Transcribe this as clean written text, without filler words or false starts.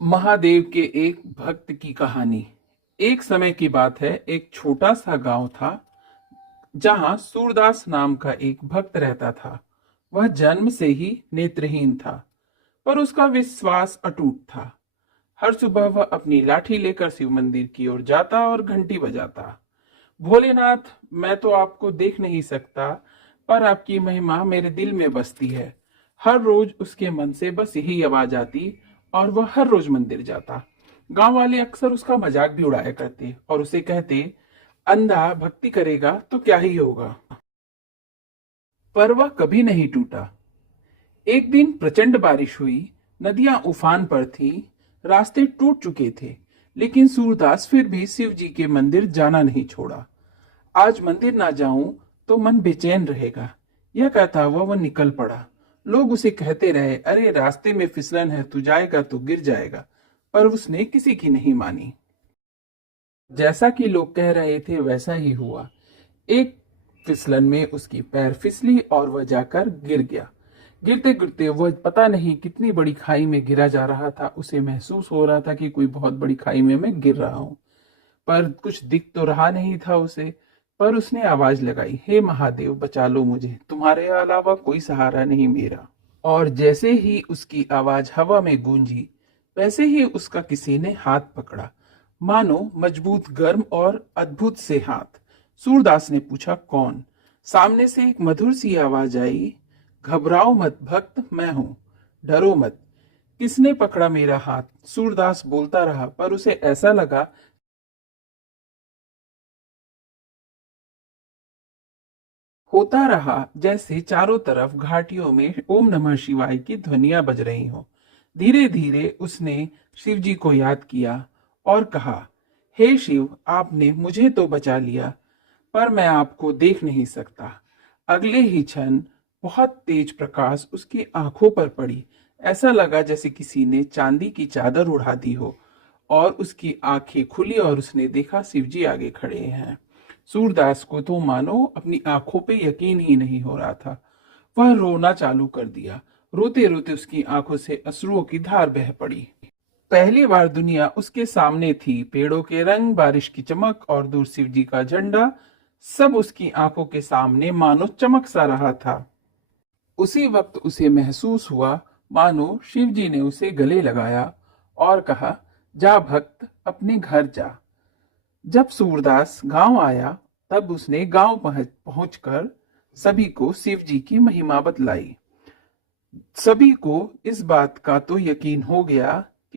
महादेव के एक भक्त की कहानी। एक समय की बात है, एक छोटा सा गांव था जहां सूरदास नाम का एक भक्त रहता था। वह जन्म से ही नेत्रहीन था, पर उसका विश्वास अटूट था। हर सुबह वह अपनी लाठी लेकर शिव मंदिर की ओर जाता और घंटी बजाता। भोलेनाथ, मैं तो आपको देख नहीं सकता, पर आपकी महिमा मेरे दिल में बसती है। हर रोज उसके मन से बस यही आवाज आती और वह हर रोज मंदिर जाता। गांव वाले अक्सर उसका मजाक भी उड़ाया करते और उसे कहते, अंधा भक्ति करेगा तो क्या ही होगा। पर वह कभी नहीं टूटा। एक दिन प्रचंड बारिश हुई, नदियां उफान पर थी, रास्ते टूट चुके थे, लेकिन सूरदास फिर भी शिव जी के मंदिर जाना नहीं छोड़ा। आज मंदिर ना जाऊं तो मन बेचैन रहेगा, यह कहता हुआ वह निकल पड़ा। लोग उसे कहते रहे, अरे रास्ते में फिसलन है, तू जाएगा तो गिर जाएगा, पर उसने किसी की नहीं मानी। जैसा कि लोग कह रहे थे वैसा ही हुआ। एक फिसलन में उसकी पैर फिसली और वह जाकर गिर गया। गिरते गिरते वह पता नहीं कितनी बड़ी खाई में गिरा जा रहा था। उसे महसूस हो रहा था कि कोई बहुत बड़ी खाई में मैं गिर रहा हूं, पर कुछ दिख तो रहा नहीं था उसे। पर उसने आवाज लगाई, हे महादेव बचा लो मुझे, तुम्हारे अलावा कोई सहारा नहीं मेरा। और जैसे ही उसकी आवाज हवा में गूंजी, वैसे ही उसका किसी ने हाथ पकड़ा, मानो मजबूत, गर्म और अद्भुत से हाथ। सूरदास ने पूछा, कौन? सामने से एक मधुर सी आवाज आई, घबराओ मत भक्त, मैं हूं, डरो मत। किसने पकड़ा मेरा हाथ? सूरदास बोलता रहा, पर उसे ऐसा लगा होता रहा जैसे चारों तरफ घाटियों में ओम नमः शिवाय की ध्वनियां बज रही हो। धीरे धीरे उसने शिव जी को याद किया और कहा, हे शिव, आपने मुझे तो बचा लिया, पर मैं आपको देख नहीं सकता। अगले ही क्षण बहुत तेज प्रकाश उसकी आंखों पर पड़ी। ऐसा लगा जैसे किसी ने चांदी की चादर उड़ा दी हो, और उसकी आंखें खुली और उसने देखा शिवजी आगे खड़े हैं। सूरदास को तो मानो अपनी आंखों पे यकीन ही नहीं हो रहा था। वह रोना चालू कर दिया। रोते रोते उसकी आंखों से अश्रुओं की धार बह पड़ी। पहली बार दुनिया उसके सामने थी। पेड़ों के रंग, बारिश की चमक और दूर शिव जी का झंडा, सब उसकी आंखों के सामने मानो चमक सा रहा था। उसी वक्त उसे महसूस हुआ मानो शिव जी ने उसे गले लगाया और कहा, जा भक्त, अपने घर जा। जब सूरदास गांव आया, तब उसने गांव पहुंचकर सभी को शिव जी की महिमा बतलाई। सभी को इस बात का तो यकीन हो गया